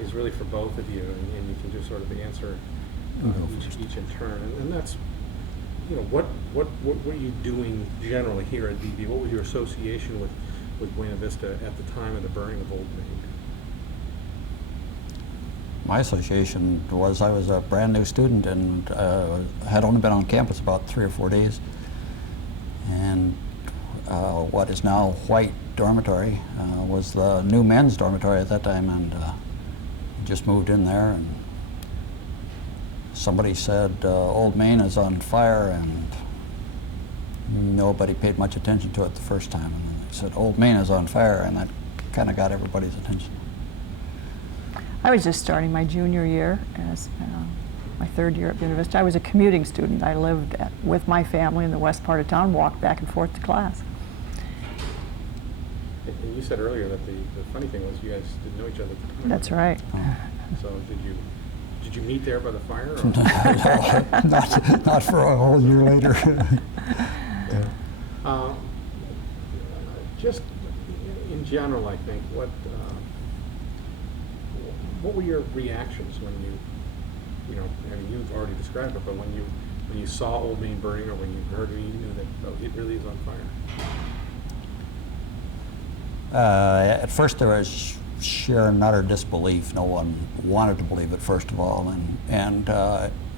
is really for both of you, and you can just sort of answer each in turn. And that's, you know, what were you doing generally here at DB? What was your association with Buena Vista at the time of the burning of Old Main? My association was I was a brand new student and had only been on campus about 3 or 4 days. And what is now White Dormitory was the new men's dormitory at that time, and just moved in there, and somebody said Old Main is on fire, and nobody paid much attention to it the first time, and then they said Old Main is on fire, and that kind of got everybody's attention. I was just starting my junior year, as my 3rd year at Buena Vista. I was a commuting student. I lived with my family in the west part of town, walked back and forth to class. And you said earlier that the funny thing was you guys didn't know each other at the time. That's right. So did you meet there by the fire? Or? not for a whole year later. Yeah. Just in general, I think, what were your reactions when you know, I mean, you've already described it, but when you saw Old Main burning, or when you heard it, you knew that, oh, it really is on fire? At first there was sheer and utter disbelief. No one wanted to believe it, first of all. And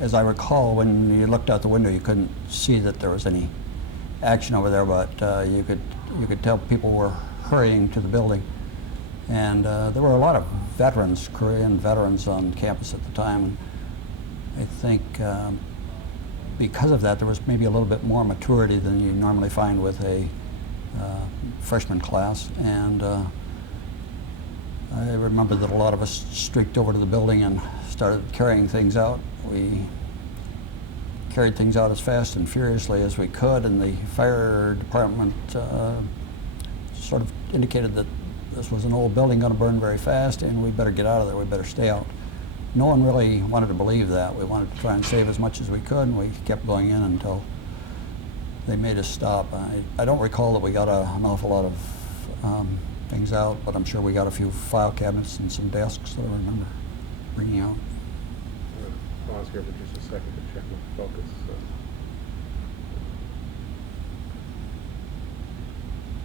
as I recall, when you looked out the window, you couldn't see that there was any action over there, but you could tell people were hurrying to the building. And there were a lot of veterans, Korean veterans on campus at the time. I think because of that, there was maybe a little bit more maturity than you normally find with a freshman class. And I remember that a lot of us streaked over to the building and started carrying things out. We carried things out as fast and furiously as we could, and the fire department sort of indicated that this was an old building going to burn very fast, and we better get out of there, we better stay out. No one really wanted to believe that. We wanted to try and save as much as we could, and we kept going in until they made us stop. I don't recall that we got an awful lot of things out, but I'm sure we got a few file cabinets and some desks that I remember bringing out. I'll pause here for just a second to check my focus.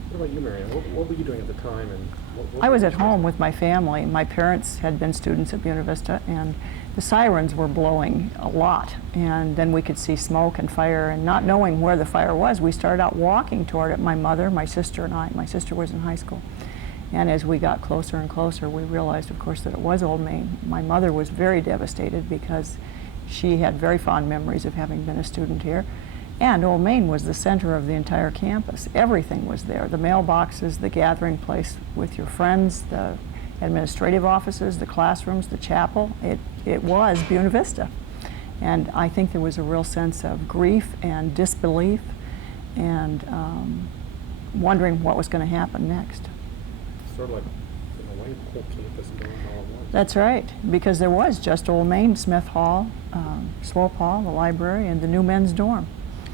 What about you, Marianne? What were you doing at the time? And what I was at home with my family. My parents had been students at Buena Vista, and the sirens were blowing a lot. And then we could see smoke and fire, and not knowing where the fire was, we started out walking toward it, my mother, my sister, and I. My sister was in high school. And as we got closer and closer, we realized, of course, that it was Old Main. My mother was very devastated because she had very fond memories of having been a student here. And Old Main was the center of the entire campus. Everything was there. The mailboxes, the gathering place with your friends, the administrative offices, the classrooms, the chapel. It was Buena Vista. And I think there was a real sense of grief and disbelief and wondering what was going to happen next. Sort of like, in a way, the whole campus going all at once. That's right, because there was just Old Main, Smith Hall, Swope Hall, the library, and the new men's dorm.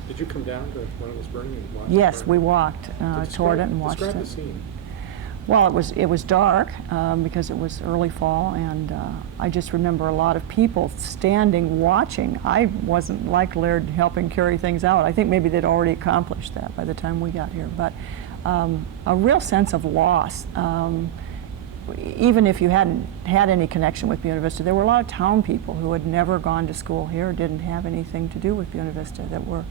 Did you come down to when it was burning and watch? Yes, we walked toward it and watched describe it. the scene. Well, it was dark because it was early fall, and I just remember a lot of people standing watching. I wasn't like Laird helping carry things out. I think maybe they'd already accomplished that by the time we got here. But a real sense of loss. Even if you hadn't had any connection with Buena Vista, there were a lot of town people who had never gone to school here, didn't have anything to do with Buena Vista, that were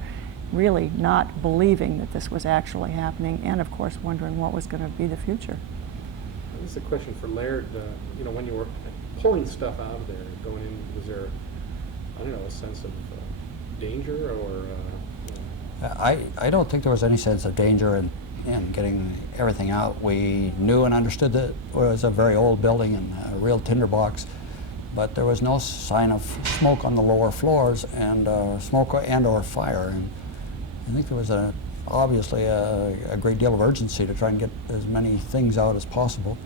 really not believing that this was actually happening, and of course wondering what was going to be the future. This is a question for Laird. You know, when you were pulling stuff out of there, going in, was there, I don't know, a sense of danger or? I don't think there was any sense of danger in getting everything out. We knew and understood that it was a very old building and a real tinderbox, but there was no sign of smoke on the lower floors and smoke and or fire. And I think there was obviously a great deal of urgency to try and get as many things out as possible.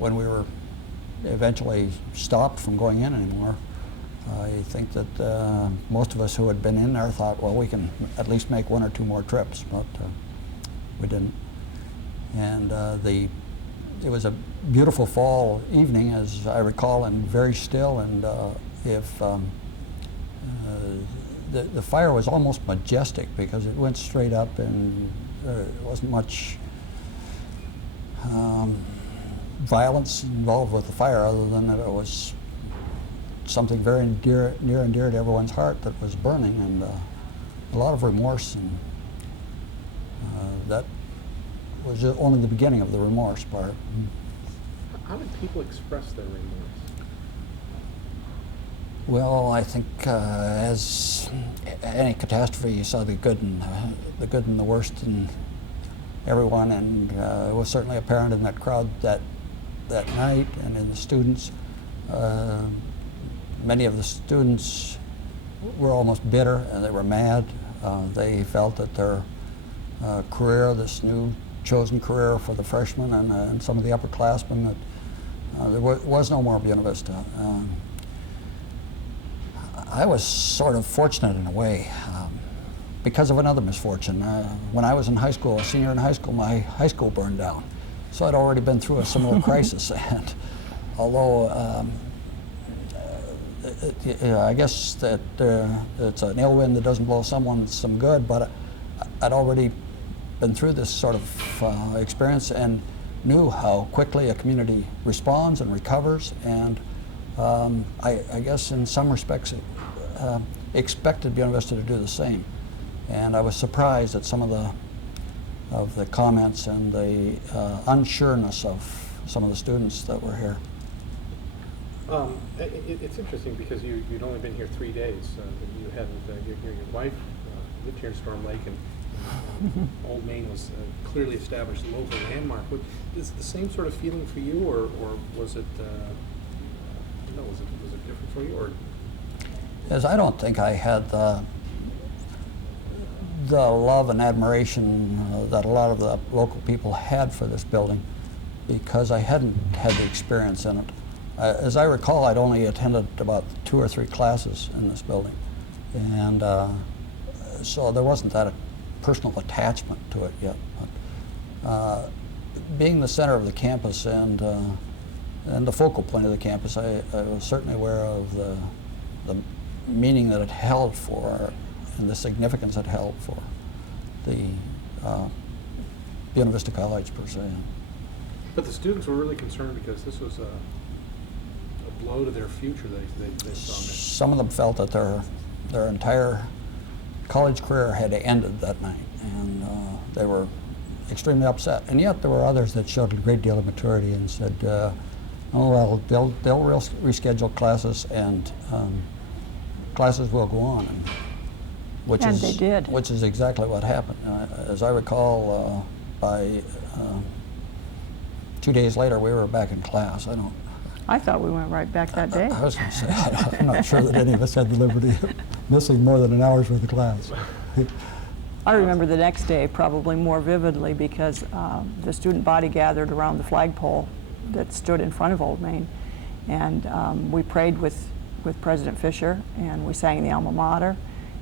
When we were eventually stopped from going in anymore, I think that most of us who had been in there thought, well, we can at least make 1 or 2 more trips, but we didn't. And the it was a beautiful fall evening, as I recall, and very still. And the fire was almost majestic because it went straight up, and there wasn't much violence involved with the fire, other than that it was something very near and dear to everyone's heart that was burning, and a lot of remorse, and that was only the beginning of the remorse part. How did people express their remorse? Well, I think as any catastrophe, you saw the good and the worst in everyone, and it was certainly apparent in that crowd that night, and in the students. Many of the students were almost bitter, and they were mad. They felt that their career, this new chosen career for the freshmen and some of the upperclassmen, that there was no more Buena Vista. I was sort of fortunate in a way because of another misfortune. When I was in high school, a senior in high school, my high school burned down. So I'd already been through a similar crisis. And although I guess that it's an ill wind that doesn't blow someone some good, but I'd already been through this sort of experience and knew how quickly a community responds and recovers, and I guess in some respects expected Buena Vista to do the same. And I was surprised at some of the comments and the unsureness of some of the students that were here. It's interesting because you'd only been here 3 days. You hadn't. Your wife lived here in Storm Lake, and Old Main was a clearly established local landmark. Is the same sort of feeling for you, or was it? Was it different for you, or? As I don't think I had the love and admiration that a lot of the local people had for this building, because I hadn't had the experience in it. As I recall, I'd only attended about 2 or 3 classes in this building, and so there wasn't that personal attachment to it yet. But, being the center of the campus and the focal point of the campus, I was certainly aware of the meaning that it held for, and the significance it held for the Buena Vista College per se. But the students were really concerned because this was a blow to their future. They saw. Some of them felt that their entire college career had ended that night, and they were extremely upset. And yet there were others that showed a great deal of maturity and said, "Oh well, they'll reschedule classes, and classes will go on." And they did. Which is exactly what happened. As I recall, by 2 days later, we were back in class. I thought we went right back that day. I was going to say, I'm not sure that any of us had the liberty of missing more than an hour's worth of class. I remember the next day probably more vividly because the student body gathered around the flagpole that stood in front of Old Main, and we prayed with President Fisher, and we sang the alma mater,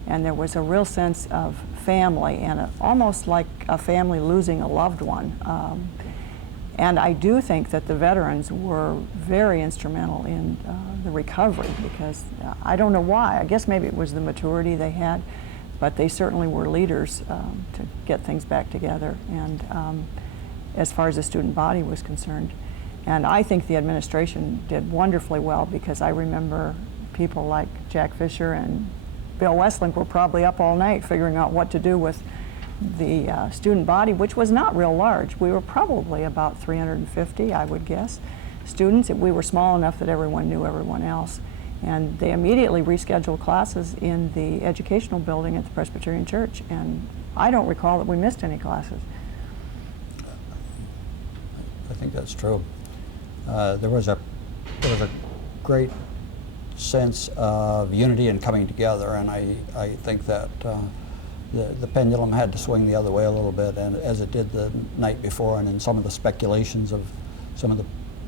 and there was a real sense of family, and almost like a family losing a loved one. And I do think that the veterans were very instrumental in the recovery, because I don't know why. I guess maybe it was the maturity they had, but they certainly were leaders to get things back together, and as far as the student body was concerned. And I think the administration did wonderfully well, because I remember people like Jack Fisher and Bill Westlink were probably up all night figuring out what to do with the student body, which was not real large. We were probably about 350, I would guess, students. We were small enough that everyone knew everyone else. And they immediately rescheduled classes in the educational building at the Presbyterian Church. And I don't recall that we missed any classes. I think that's true. There was a great sense of unity and coming together, and I think that the pendulum had to swing the other way a little bit, and as it did the night before, and in some of the speculations of some of the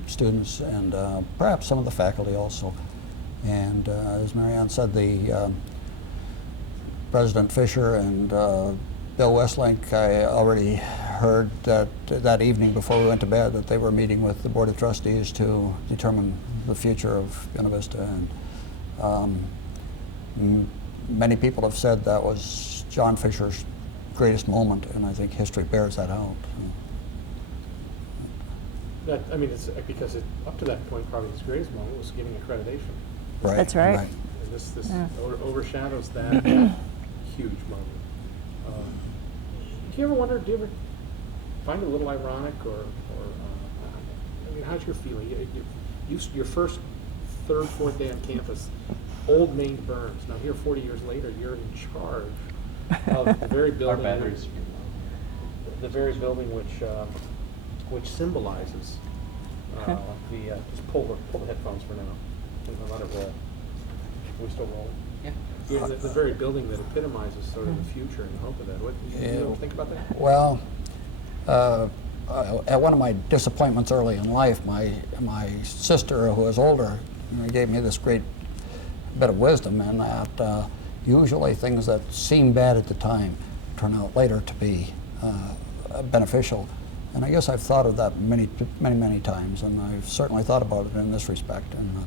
students and perhaps some of the faculty also. And as Marianne said, the President Fisher and Bill Westlink, I already heard that that evening before we went to bed that they were meeting with the Board of Trustees to determine the future of Buena Vista. And many people have said that was John Fisher's greatest moment, and I think history bears that out. That, I mean, it's because up to that point, probably his greatest moment was getting accreditation. Right. That's right. And this Yeah. overshadows that huge moment. Do you ever wonder, do you ever find it a little ironic, or I mean, how's your feeling? Your first, third, fourth day on campus, Old Main burns. Now here, 40 years later, you're in charge of the very building. Our batteries. The very building which symbolizes just pull the headphones for now. And let it roll. We still rolling? Yeah. Yeah, the very building that epitomizes sort of the future and the hope of that. What do you ever think about that? Well, at one of my disappointments early in life, my sister, who was older, gave me this great bit of wisdom, and that usually things that seem bad at the time turn out later to be beneficial. And I guess I've thought of that many times, and I've certainly thought about it in this respect. And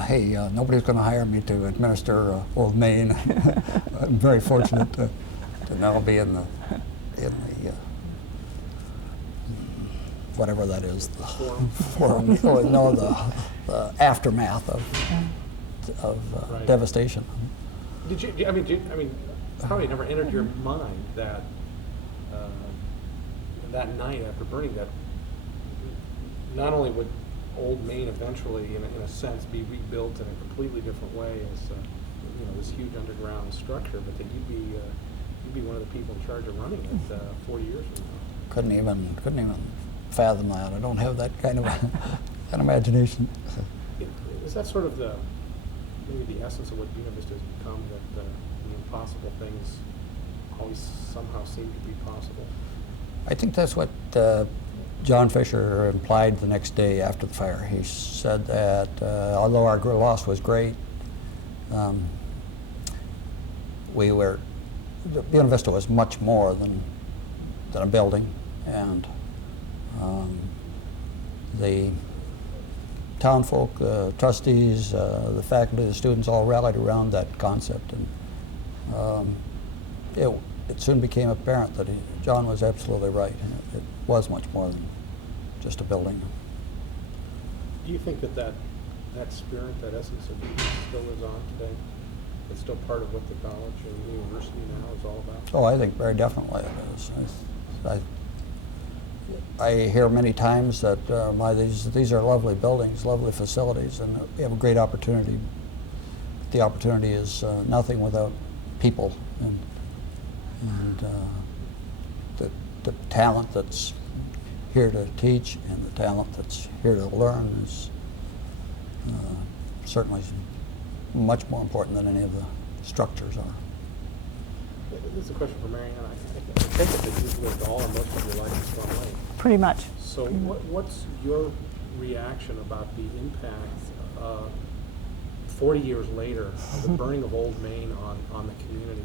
hey, nobody's going to hire me to administer Old Main. I'm very fortunate to now be in the whatever that is, the forum. The aftermath of Right. devastation. Did you? I mean, probably never entered your mind that that night after burning that, not only would Old Main eventually, in a sense, be rebuilt in a completely different way as this huge underground structure, but that you'd be one of the people in charge of running it 40 years from now. Couldn't even fathom that. I don't have that kind of an imagination. Is that sort of maybe the essence of what Buena Vista has become, that the impossible things always somehow seem to be possible? I think that's what John Fisher implied the next day after the fire. He said that although our loss was great, Buena Vista was much more than a building, and the townfolk, trustees, the faculty, the students all rallied around that concept, and it soon became apparent that John was absolutely right. It was much more than just a building. Do you think that spirit, that essence of Buena still lives on today? It's still part of what the college and the university now is all about? Oh, I think very definitely it is. I hear many times that these are lovely buildings, lovely facilities, and we have a great opportunity. The opportunity is nothing without people, and the talent that's here to teach and the talent that's here to learn is certainly much more important than any of the structures are. This is a question for Marianne. I take it that you've lived all or most of your life in Swan Lake. Pretty much. So what's your reaction about the impact 40 years later of the burning of Old Main on the community,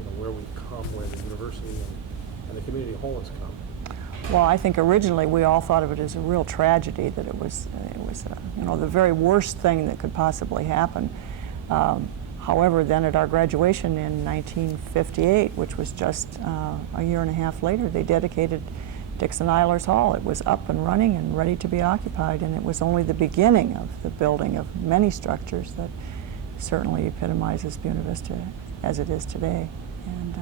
and where we've come, where the university and the community whole has come? Well, I think originally we all thought of it as a real tragedy, that it was the very worst thing that could possibly happen. However, then at our graduation in 1958, which was just a year and a half later, they dedicated Dixon Eilers Hall. It was up and running and ready to be occupied, and it was only the beginning of the building of many structures that certainly epitomizes Buena Vista as it is today. And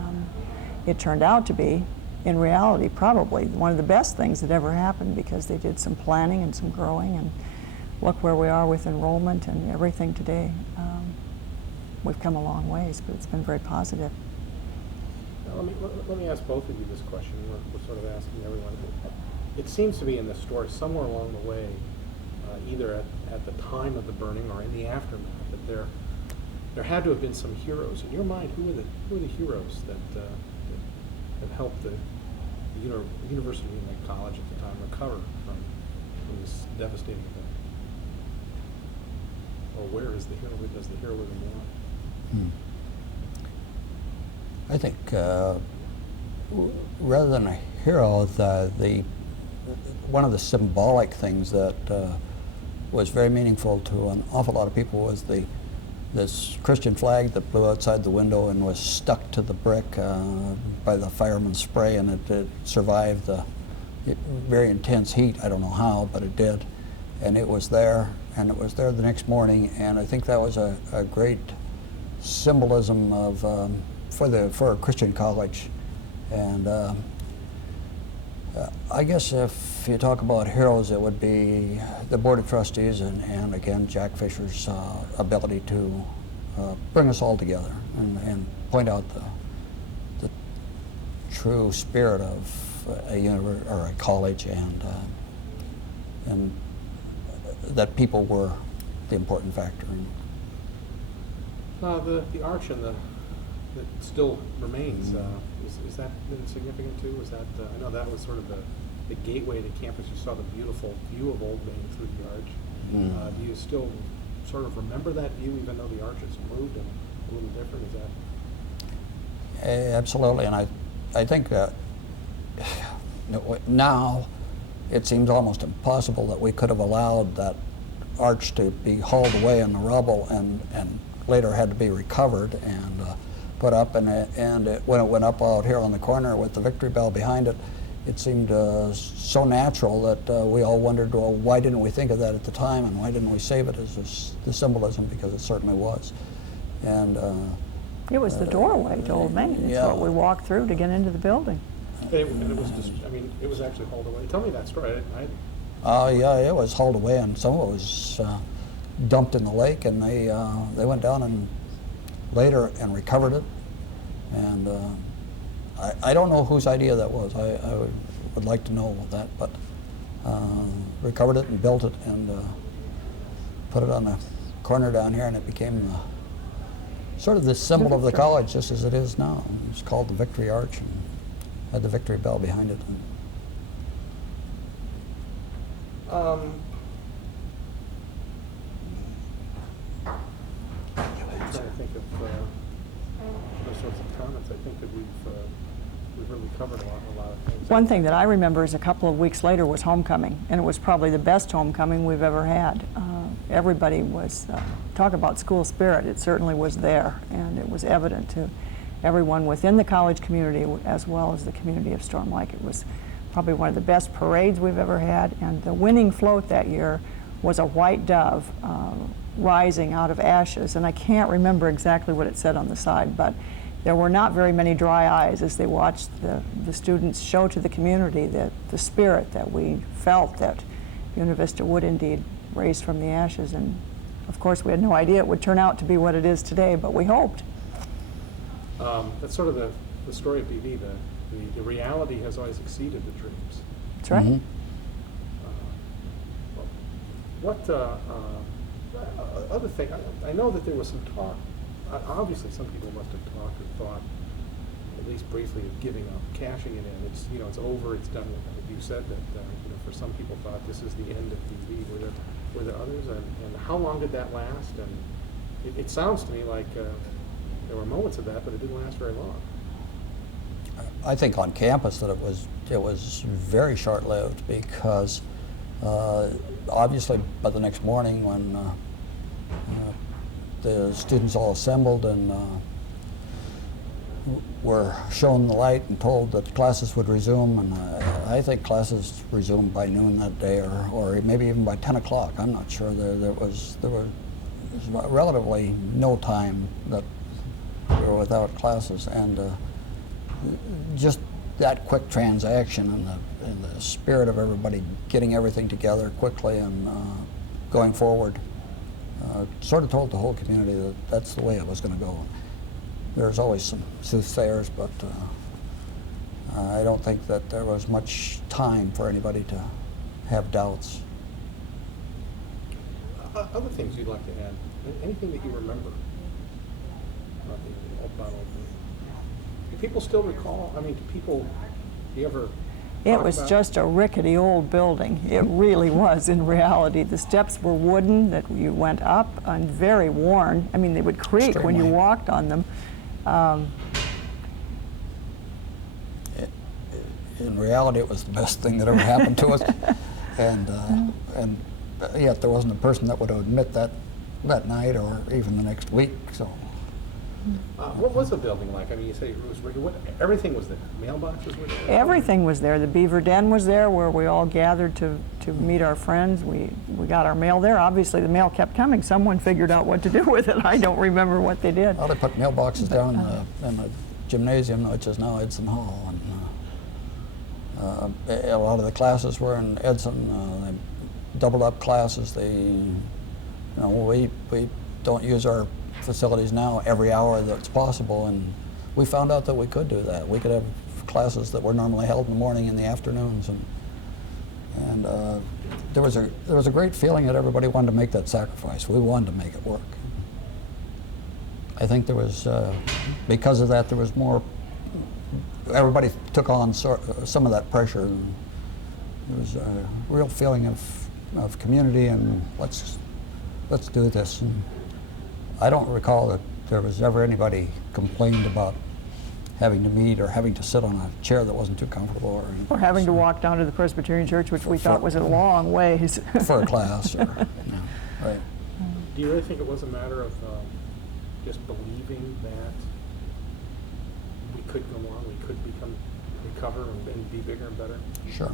it turned out to be, in reality, probably one of the best things that ever happened, because they did some planning and some growing, and look where we are with enrollment and everything today. We've come a long ways, but it's been very positive. Now, let me ask both of you this question. We're sort of asking everyone. It seems to be in the story somewhere along the way, either at the time of the burning or in the aftermath, that there had to have been some heroes. In your mind, who are the heroes that helped the university and the college at the time recover from this devastating event? Or where is the hero? Does the heroism lie? I think rather than a hero, one of the symbolic things that was very meaningful to an awful lot of people was this Christian flag that blew outside the window and was stuck to the brick by the fireman's spray, and it survived the very intense heat. I don't know how, but it did. And it was there, and it was there the next morning, and I think that was a great symbolism of for a Christian college. And I guess if you talk about heroes, it would be the Board of Trustees and again, Jack Fisher's ability to bring us all together and point out the true spirit of a college, and that people were the important factor. The arch and that still remains, is that been significant too? Is that, I know that was sort of the gateway to campus. You saw the beautiful view of Old Main through the arch. Do you still sort of remember that view, even though the arch has moved and a little different? Is that? Absolutely, and I think that now it seems almost impossible that we could have allowed that arch to be hauled away in the rubble and later had to be recovered and put up, when it went up out here on the corner with the Victory Bell behind it, it seemed so natural that we all wondered, well, why didn't we think of that at the time, and why didn't we save it as the symbolism, because it certainly was. And it was the doorway to Old Main. It's what we walked through to get into the building. It was just, I mean, it was actually hauled away. Tell me that story. Yeah, it was hauled away, and some of it was dumped in the lake, and they went down and later and recovered it. And I don't know whose idea that was. I would like to know that, but recovered it and built it and put it on the corner down here, and it became sort of the symbol of the college, just as it is now. It's called the Victory Arch and had the Victory Bell behind it. I'm trying to think of those sorts of comments. I think that we've really covered a lot of things. One thing that I remember is a couple of weeks later was homecoming, and it was probably the best homecoming we've ever had. Everybody was, talk about school spirit, it certainly was there, and it was evident to everyone within the college community as well as the community of Storm Lake. It was probably one of the best parades we've ever had, and the winning float that year was a white dove rising out of ashes, and I can't remember exactly what it said on the side, but there were not very many dry eyes as they watched the students show to the community that the spirit that we felt that Buena Vista would indeed raise from the ashes. And of course we had no idea it would turn out to be what it is today, but we hoped. That's sort of the story of BV. The reality has always exceeded the dreams. That's right. Mm-hmm. What other thing? I know that there was some talk. Obviously, some people must have talked or thought, at least briefly, of giving up, cashing it in. It's it's over. It's done with it. You said that for some people thought this is the end of BV. Were there others? And how long did that last? And it sounds to me like there were moments of that, but it didn't last very long. I think on campus that it was very short-lived, because obviously by the next morning when the students all assembled and were shown the light and told that classes would resume, and I think classes resumed by noon that day, or maybe even by 10 o'clock. I'm not sure. There was relatively no time that we were without classes, and just that quick transaction and the spirit of everybody getting everything together quickly and going forward sort of told the whole community that that's the way it was going to go. There's always some soothsayers, but I don't think that there was much time for anybody to have doubts. Other things you'd like to add? Anything that you remember about Old Main? Do people still recall? I mean, do you ever? It was just a rickety old building. It really was in reality. The steps were wooden that you went up and very worn. I mean, they would creak when you walked on them. in reality, it was the best thing that ever happened to us. And yet there wasn't a person that would admit that night or even the next week. So. What was the building like? I mean, you say it was, everything was there. Mailboxes were there? Everything was there. The Beaver Den was there where we all gathered to meet our friends. We got our mail there. Obviously, the mail kept coming. Someone figured out what to do with it. I don't remember what they did. Well, they put mailboxes down in the gymnasium, which is now Edson Hall. And a lot of the classes were in Edson. They doubled up classes. We don't use our facilities now every hour that's possible, and we found out that we could do that. We could have classes that were normally held in the morning in the afternoons, and there was a great feeling that everybody wanted to make that sacrifice. We wanted to make it work. I think there was, because of that, there was more. Everybody took on some of that pressure, and there was a real feeling of community and let's do this. And I don't recall that there was ever anybody complained about having to meet or having to sit on a chair that wasn't too comfortable. Or having to walk down to the Presbyterian Church, which we thought was a long ways. For a class. Right. Do you really think it was a matter of just believing that we could go on, we could recover and be bigger and better? Sure.